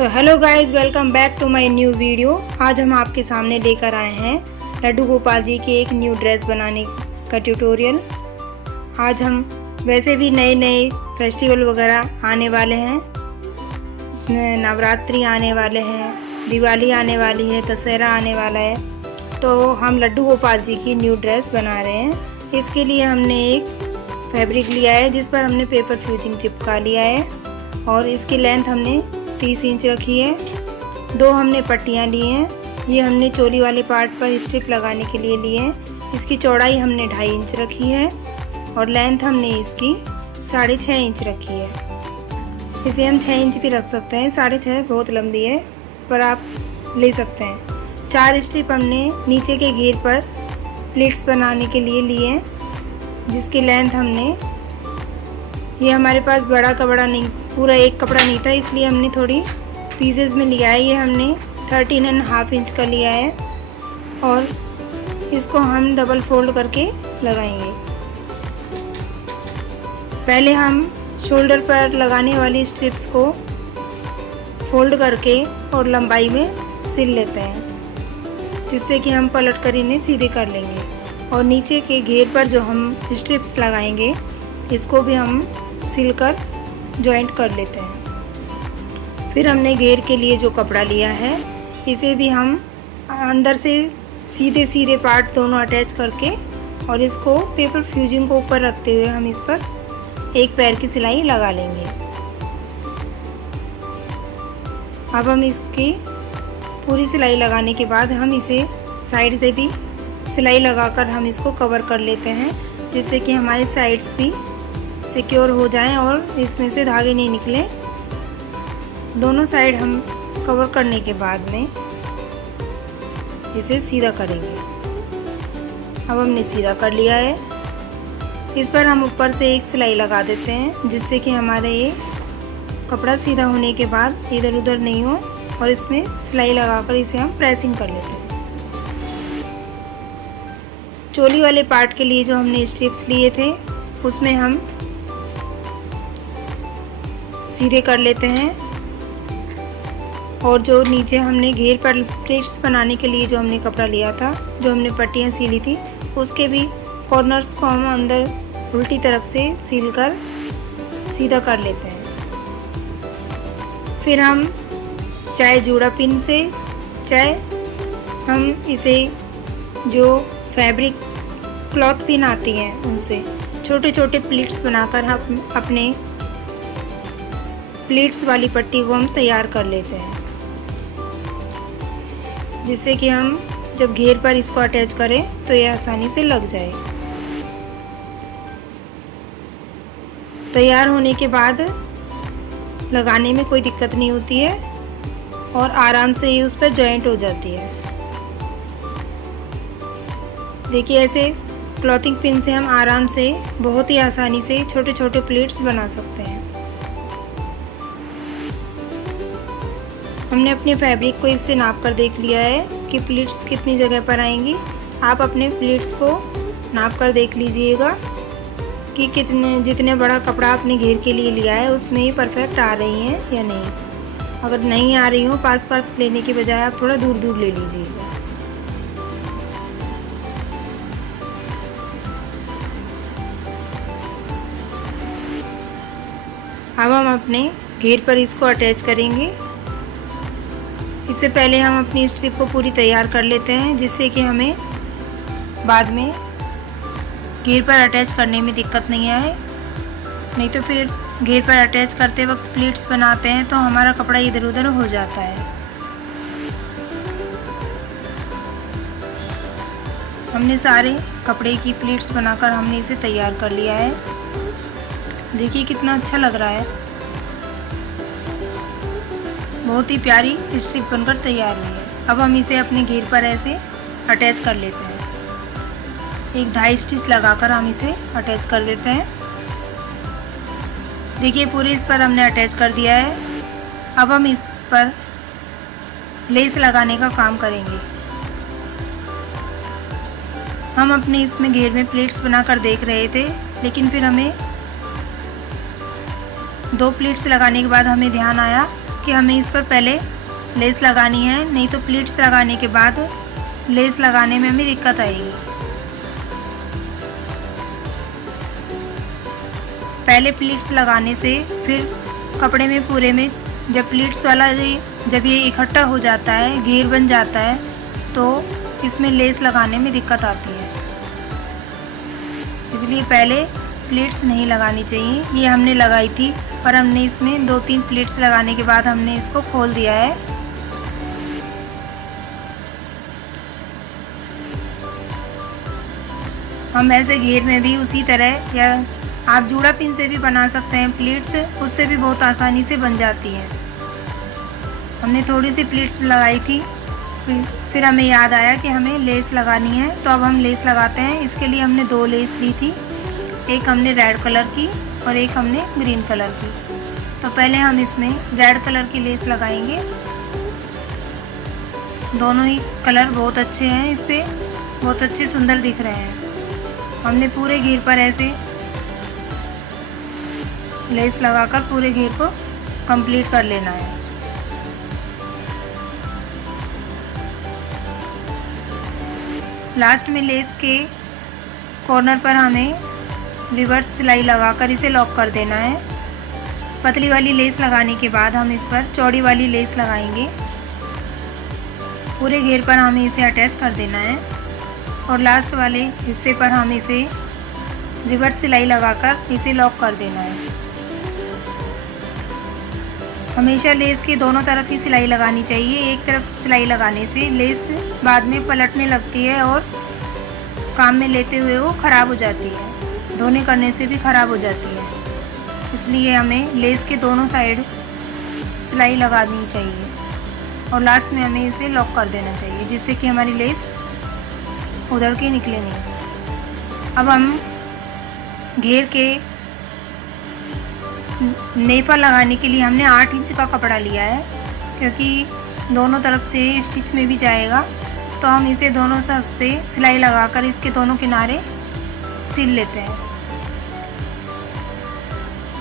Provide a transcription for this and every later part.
तो hello guys, welcome back to my new video. आज हम आपके सामने लेकर आए हैं लड्डू गोपाल जी की एक न्यू ड्रेस बनाने का ट्यूटोरियल। आज हम वैसे भी नए नए फेस्टिवल वगैरह आने वाले हैं, नवरात्रि आने वाले हैं, दिवाली आने वाली है, दशहरा आने वाला है, तो हम लड्डू गोपाल जी की न्यू ड्रेस बना रहे हैं। इसके लिए हमने एक फैब्रिक लिया है जिस पर हमने पेपर फ्यूजिंग चिपका लिया है और इसकी लेंथ हमने 30 इंच रखी है। 2 हमने पट्टियाँ ली हैं, ये हमने चोली वाले पार्ट पर स्ट्रिप लगाने के लिए लिए हैं। इसकी चौड़ाई हमने 2.5 इंच रखी है और लेंथ हमने इसकी 6.5 इंच रखी है। इसे हम 6 इंच भी रख सकते हैं, 6.5 बहुत लंबी है पर आप ले सकते हैं। 4 स्ट्रिप हमने नीचे के घेर पर प्लेट्स बनाने के लिए लिए हैं, जिसकी लेंथ हमने, ये हमारे पास बड़ा कपड़ा नहीं, पूरा एक कपड़ा नहीं था, इसलिए हमने थोड़ी पीसेस में लिया है। ये हमने 13.5 इंच का लिया है और इसको हम डबल फोल्ड करके लगाएंगे। पहले हम शोल्डर पर लगाने वाली स्ट्रिप्स को फोल्ड करके और लंबाई में सिल लेते हैं, जिससे कि हम पलट कर इन्हें सीधे कर लेंगे। और नीचे के घेर पर जो हम स्ट्रिप्स लगाएंगे इसको भी हम सिलकर जॉइंट कर लेते हैं। फिर हमने घेर के लिए जो कपड़ा लिया है इसे भी हम अंदर से सीधे सीधे पार्ट दोनों अटैच करके और इसको पेपर फ्यूजिंग को ऊपर रखते हुए हम इस पर एक पैर की सिलाई लगा लेंगे। अब हम इसकी पूरी सिलाई लगाने के बाद हम इसे साइड से भी सिलाई लगाकर हम इसको कवर कर लेते हैं, जिससे कि हमारे साइड्स भी सिक्योर हो जाएं और इसमें से धागे नहीं निकले। दोनों साइड हम कवर करने के बाद में इसे सीधा करेंगे। अब हमने सीधा कर लिया है। इस पर हम ऊपर से एक सिलाई लगा देते हैं, जिससे कि हमारे ये कपड़ा सीधा होने के बाद इधर उधर नहीं हो, और इसमें सिलाई लगाकर इसे हम प्रेसिंग कर लेते हैं। चोली वाले पार्ट के लिए जो हमने स्ट्रिप्स लिए थे उसमें हम सीधे कर लेते हैं, और जो नीचे हमने घेर पर प्लेट्स बनाने के लिए जो हमने कपड़ा लिया था, जो हमने पट्टियाँ सीली थी, उसके भी कॉर्नर्स को हम अंदर उल्टी तरफ से सील कर सीधा कर लेते हैं। फिर हम चाहे जूड़ा पिन से, चाहे हम इसे जो फैब्रिक क्लॉथ पिन आती हैं उनसे छोटे छोटे प्लीट्स बनाकर हम अपने प्लीट्स वाली पट्टी को हम तैयार कर लेते हैं, जिससे कि हम जब घेर पर इसको अटैच करें तो ये आसानी से लग जाए। तैयार होने के बाद लगाने में कोई दिक्कत नहीं होती है और आराम से ये उस पर जॉइंट हो जाती है। देखिए, ऐसे क्लॉथिंग पिन से हम आराम से बहुत ही आसानी से छोटे छोटे प्लेट्स बना सकते हैं। हमने अपने फैब्रिक को इससे नाप कर देख लिया है कि प्लेट्स कितनी जगह पर आएंगी। आप अपने प्लेट्स को नाप कर देख लीजिएगा कि जितने बड़ा कपड़ा आपने घेर के लिए लिया है उसमें ही परफेक्ट आ रही हैं या नहीं। अगर नहीं आ रही हो, पास पास लेने के बजाय आप थोड़ा दूर दूर ले लीजिएगा। अब हम अपने घेर पर इसको अटैच करेंगे। इससे पहले हम अपनी स्ट्रिप को पूरी तैयार कर लेते हैं, जिससे कि हमें बाद में घेर पर अटैच करने में दिक्कत नहीं आए। नहीं तो फिर घेर पर अटैच करते वक्त प्लीट्स बनाते हैं तो हमारा कपड़ा इधर उधर हो जाता है। हमने सारे कपड़े की प्लीट्स बनाकर हमने इसे तैयार कर लिया है। देखिए कितना अच्छा लग रहा है, बहुत ही प्यारी स्ट्रिप बनकर तैयार हुई है। अब हम इसे अपने घेर पर ऐसे अटैच कर लेते हैं। एक 2.5 स्टिच लगाकर हम इसे अटैच कर देते हैं। देखिए, पूरे इस पर हमने अटैच कर दिया है। अब हम इस पर लेस लगाने का काम करेंगे। हम अपने इसमें घेर में प्लेट्स बनाकर देख रहे थे, लेकिन फिर हमें 2 प्लेट्स लगाने के बाद हमें ध्यान आया कि हमें इस पर पहले लेस लगानी है, नहीं तो प्लीट्स लगाने के बाद लेस लगाने में हमें दिक्कत आएगी। पहले प्लीट्स लगाने से फिर कपड़े में पूरे में जब प्लीट्स वाला जब ये इकट्ठा हो जाता है, घेर बन जाता है, तो इसमें लेस लगाने में दिक्कत आती है। इसलिए पहले प्लीट्स नहीं लगानी चाहिए। ये हमने लगाई थी और हमने इसमें 2-3 प्लीट्स लगाने के बाद हमने इसको खोल दिया है। हम ऐसे घेर में भी उसी तरह, या आप जूड़ा पिन से भी बना सकते हैं प्लीट्स, उससे भी बहुत आसानी से बन जाती है। हमने थोड़ी सी प्लीट्स लगाई थी, फिर हमें याद आया कि हमें लेस लगानी है, तो अब हम लेस लगाते हैं। इसके लिए हमने 2 लेस ली थी, एक हमने रेड कलर की और एक हमने ग्रीन कलर की। तो पहले हम इसमें रेड कलर की लेस लगाएंगे। दोनों ही कलर बहुत अच्छे हैं, इस पर बहुत अच्छे सुंदर दिख रहे हैं। हमने पूरे घेर पर ऐसे लेस लगाकर पूरे घेर को कंप्लीट कर लेना है। लास्ट में लेस के कॉर्नर पर हमें रिवर्स सिलाई लगाकर इसे लॉक कर देना है। पतली वाली लेस लगाने के बाद हम इस पर चौड़ी वाली लेस लगाएंगे। पूरे घेर पर हमें इसे अटैच कर देना है और लास्ट वाले हिस्से पर हम इसे रिवर्स सिलाई लगाकर इसे लॉक कर देना है। हमेशा लेस के दोनों तरफ ही सिलाई लगानी चाहिए। एक तरफ सिलाई लगाने से लेस बाद में पलटने लगती है और काम में लेते हुए वो ख़राब हो जाती है, धोने करने से भी ख़राब हो जाती है। इसलिए हमें लेस के दोनों साइड सिलाई लगानी चाहिए और लास्ट में हमें इसे लॉक कर देना चाहिए, जिससे कि हमारी लेस उधर के निकले नहीं। अब हम घेर के नेफा लगाने के लिए हमने 8 इंच का कपड़ा लिया है, क्योंकि दोनों तरफ से स्टिच में भी जाएगा। तो हम इसे दोनों तरफ से सिलाई लगाकर इसके दोनों किनारे सिल लेते हैं।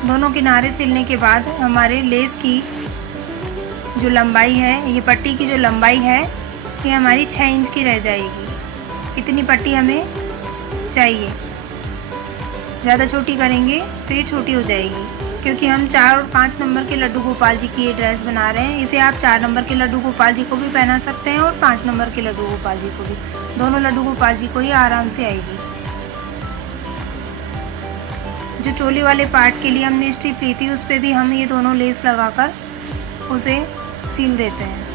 दोनों किनारे सिलने के बाद हमारे लेस की जो लंबाई है, ये पट्टी की जो लंबाई है, ये हमारी 6 इंच की रह जाएगी। इतनी पट्टी हमें चाहिए। ज़्यादा छोटी करेंगे तो ये छोटी हो जाएगी, क्योंकि हम 4 और 5 नंबर के लड्डू गोपाल जी की ये ड्रेस बना रहे हैं। इसे आप 4 नंबर के लड्डू गोपाल जी को भी पहना सकते हैं और 5 नंबर के लड्डू गोपाल जी को भी। दोनों लड्डू गोपाल जी को ही आराम से आएगी। जो चोली वाले पार्ट के लिए हमने स्ट्रिप ली थी, उस पर भी हम ये दोनों लेस लगाकर उसे सील देते हैं।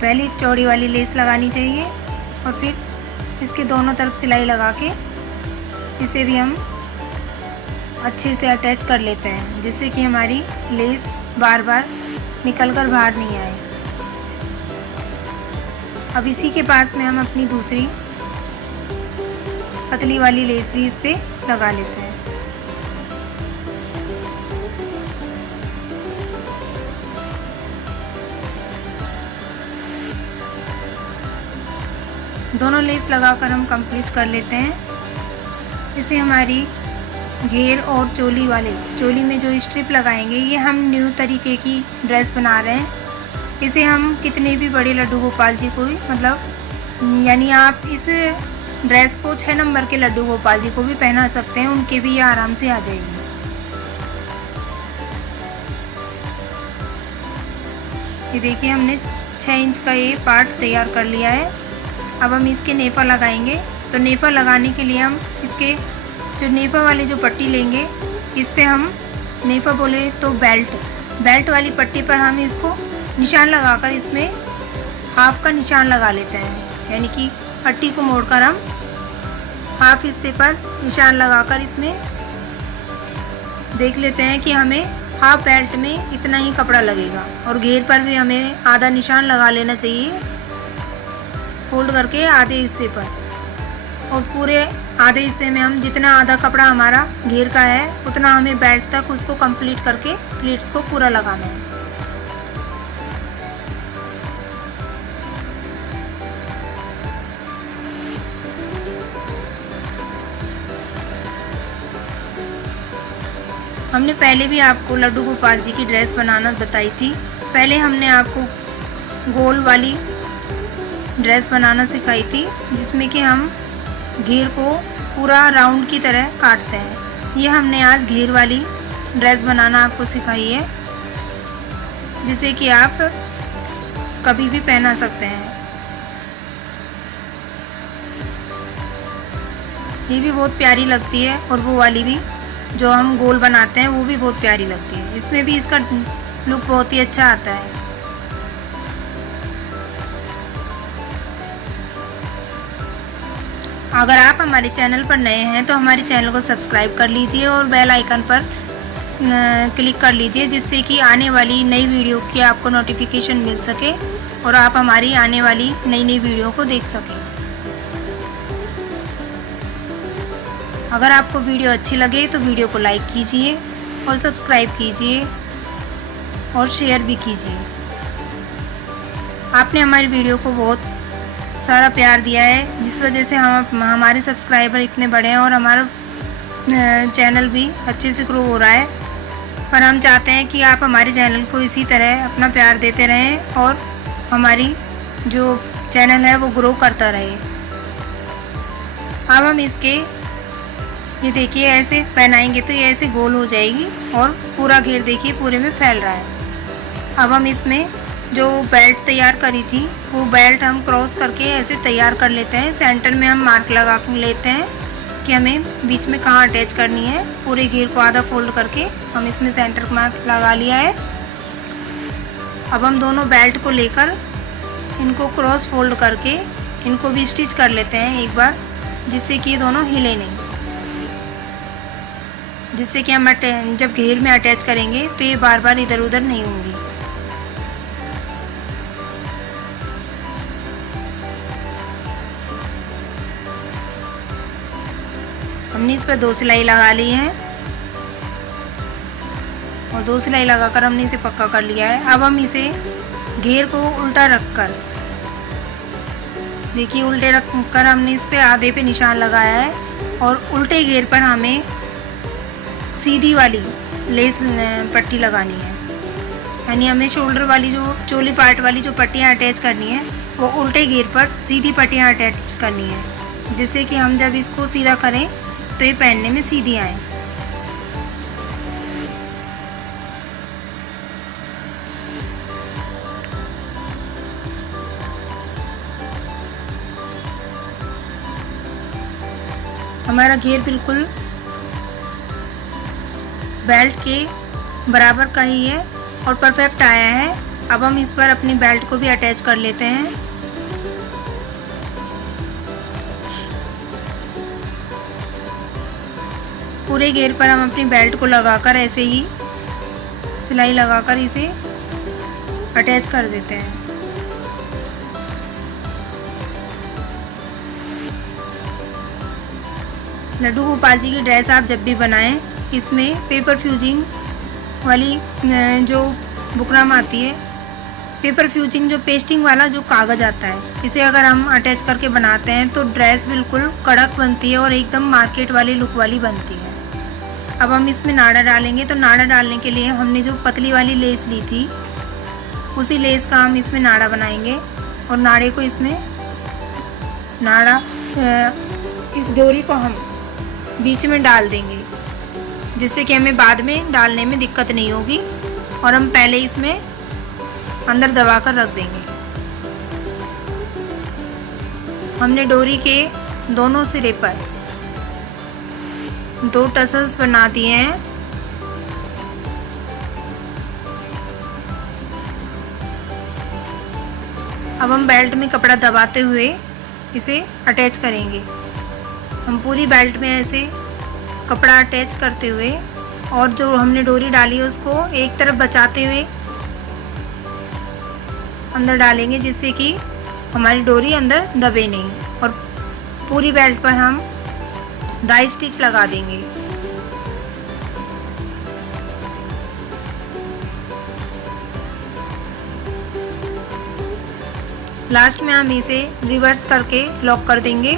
पहले चौड़ी वाली लेस लगानी चाहिए और फिर इसके दोनों तरफ सिलाई लगा के इसे भी हम अच्छे से अटैच कर लेते हैं, जिससे कि हमारी लेस बार बार निकल कर बाहर नहीं आए। अब इसी के पास में हम अपनी दूसरी पतली वाली लेस भी इस पे लगा लेते हैं। दोनों लेस लगाकर हम कंप्लीट कर लेते हैं। इसे हमारी घेर और चोली में जो स्ट्रिप लगाएंगे, ये हम न्यू तरीके की ड्रेस बना रहे हैं। इसे हम कितने भी बड़े लड्डू गोपाल जी को, मतलब यानी आप इस ड्रेस को 6 नंबर के लड्डू गोपाल जी को भी पहना सकते हैं, उनके भी ये आराम से आ जाएगी। ये देखिए, हमने 6 इंच का ये पार्ट तैयार कर लिया है। अब हम इसके नेफा लगाएंगे। तो नेफा लगाने के लिए हम इसके जो नेफा वाली जो पट्टी लेंगे, इस पे हम नेफा बोले तो बेल्ट वाली पट्टी पर हम इसको निशान लगाकर इसमें हाफ का निशान लगा लेते हैं। यानी कि पट्टी को मोड़कर हम हाफ हिस्से पर निशान लगाकर इसमें देख लेते हैं कि हमें हाफ बेल्ट में इतना ही कपड़ा लगेगा। और घेर पर भी हमें आधा निशान लगा लेना चाहिए, फोल्ड करके आधे हिस्से पर। और पूरे आधे हिस्से में हम जितना आधा कपड़ा हमारा घेर का है, उतना हमें बेल्ट तक उसको कंप्लीट करके प्लीट्स को पूरा लगाना है। हमने पहले भी आपको लड्डू गोपाल जी की ड्रेस बनाना बताई थी। पहले हमने आपको गोल वाली ड्रेस बनाना सिखाई थी, जिसमें कि हम घेर को पूरा राउंड की तरह काटते हैं। ये हमने आज घेर वाली ड्रेस बनाना आपको सिखाई है, जिसे कि आप कभी भी पहना सकते हैं। ये भी बहुत प्यारी लगती है और वो वाली भी जो हम गोल बनाते हैं वो भी बहुत प्यारी लगती है। इसमें भी इसका लुक बहुत ही अच्छा आता है। अगर आप हमारे चैनल पर नए हैं तो हमारे चैनल को सब्सक्राइब कर लीजिए और बेल आइकन पर क्लिक कर लीजिए, जिससे कि आने वाली नई वीडियो की आपको नोटिफिकेशन मिल सके और आप हमारी आने वाली नई वीडियो को देख सकें। अगर आपको वीडियो अच्छी लगे तो वीडियो को लाइक कीजिए और सब्सक्राइब कीजिए और शेयर भी कीजिए। आपने हमारी वीडियो को बहुत सारा प्यार दिया है, जिस वजह से हमारे सब्सक्राइबर इतने बड़े हैं और हमारा चैनल भी अच्छे से ग्रो हो रहा है। पर हम चाहते हैं कि आप हमारे चैनल को इसी तरह अपना प्यार देते रहें और हमारी जो चैनल है वो ग्रो करता रहे। अब हम इसके ये देखिए ऐसे पहनाएंगे तो ये ऐसे गोल हो जाएगी और पूरा घेर देखिए पूरे में फैल रहा है। अब हम इसमें जो बेल्ट तैयार करी थी वो बेल्ट हम क्रॉस करके ऐसे तैयार कर लेते हैं। सेंटर में हम मार्क लगा लेते हैं कि हमें बीच में कहाँ अटैच करनी है। पूरे घेर को आधा फोल्ड करके हम इसमें सेंटर मार्क लगा लिया है। अब हम दोनों बेल्ट को लेकर इनको क्रॉस फोल्ड करके इनको भी स्टिच कर लेते हैं एक बार, जिससे कि ये दोनों हिले नहीं, जिससे कि हम जब घेर में अटैच करेंगे तो ये बार बार इधर उधर नहीं होंगी। हमने इस पर 2 सिलाई लगा ली है और 2 सिलाई लगाकर हमने इसे पक्का कर लिया है। अब हम इसे घेर को उल्टा रखकर देखिए उल्टे रखकर हमने इस पे आधे पे निशान लगाया है और उल्टे घेर पर हमें सीधी वाली लेस पट्टी लगानी है। यानी हमें शोल्डर वाली जो चोली पार्ट वाली जो पट्टियाँ अटैच करनी है वो उल्टे घेर पर सीधी पट्टियाँ अटैच करनी है, जिससे कि हम जब इसको सीधा करें तो ये पहनने में सीधी आए। हमारा घेर बिल्कुल बेल्ट के बराबर का ही है और परफेक्ट आया है। अब हम इस पर अपनी बेल्ट को भी अटैच कर लेते हैं। पूरे घेर पर हम अपनी बेल्ट को लगाकर ऐसे ही सिलाई लगाकर इसे अटैच कर देते हैं। लड्डू गोपाल जी की ड्रेस आप जब भी बनाएं, इसमें पेपर फ्यूजिंग वाली जो बुकरम आती है, पेपर फ्यूजिंग जो पेस्टिंग वाला जो कागज़ आता है, इसे अगर हम अटैच करके बनाते हैं तो ड्रेस बिल्कुल कड़क बनती है और एकदम मार्केट वाली लुक वाली बनती है। अब हम इसमें नाड़ा डालेंगे, तो नाड़ा डालने के लिए हमने जो पतली वाली लेस ली थी उसी लेस का हम इसमें नाड़ा बनाएंगे और नाड़े को इसमें इस डोरी को हम बीच में डाल देंगे, जिससे कि हमें बाद में डालने में दिक्कत नहीं होगी और हम पहले इसमें अंदर दबा कर रख देंगे। हमने डोरी के दोनों सिरे पर 2 टसल्स बना दिए हैं। अब हम बेल्ट में कपड़ा दबाते हुए इसे अटैच करेंगे। हम पूरी बेल्ट में ऐसे कपड़ा अटैच करते हुए और जो हमने डोरी डाली है उसको एक तरफ बचाते हुए अंदर डालेंगे, जिससे कि हमारी डोरी अंदर दबे नहीं, और पूरी बेल्ट पर हम डाई स्टिच लगा देंगे। लास्ट में हम इसे रिवर्स करके लॉक कर देंगे।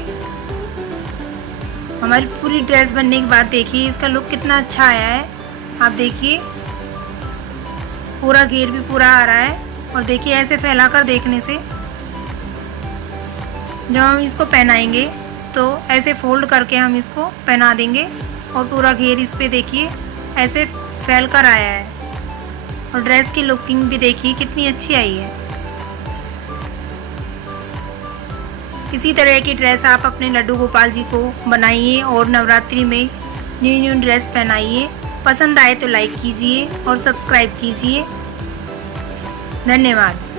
हमारी पूरी ड्रेस बनने के बाद देखिए इसका लुक कितना अच्छा आया है। आप देखिए पूरा घेर भी पूरा आ रहा है। और देखिए ऐसे फैलाकर देखने से जब हम इसको पहनाएंगे तो ऐसे फोल्ड करके हम इसको पहना देंगे और पूरा घेर इस पे देखिए ऐसे फैल कर आया है। और ड्रेस की लुकिंग भी देखिए कितनी अच्छी आई है। इसी तरह की ड्रेस आप अपने लड्डू गोपाल जी को बनाइए और नवरात्रि में न्यू ड्रेस पहनाइए। पसंद आए तो लाइक कीजिए और सब्सक्राइब कीजिए। धन्यवाद।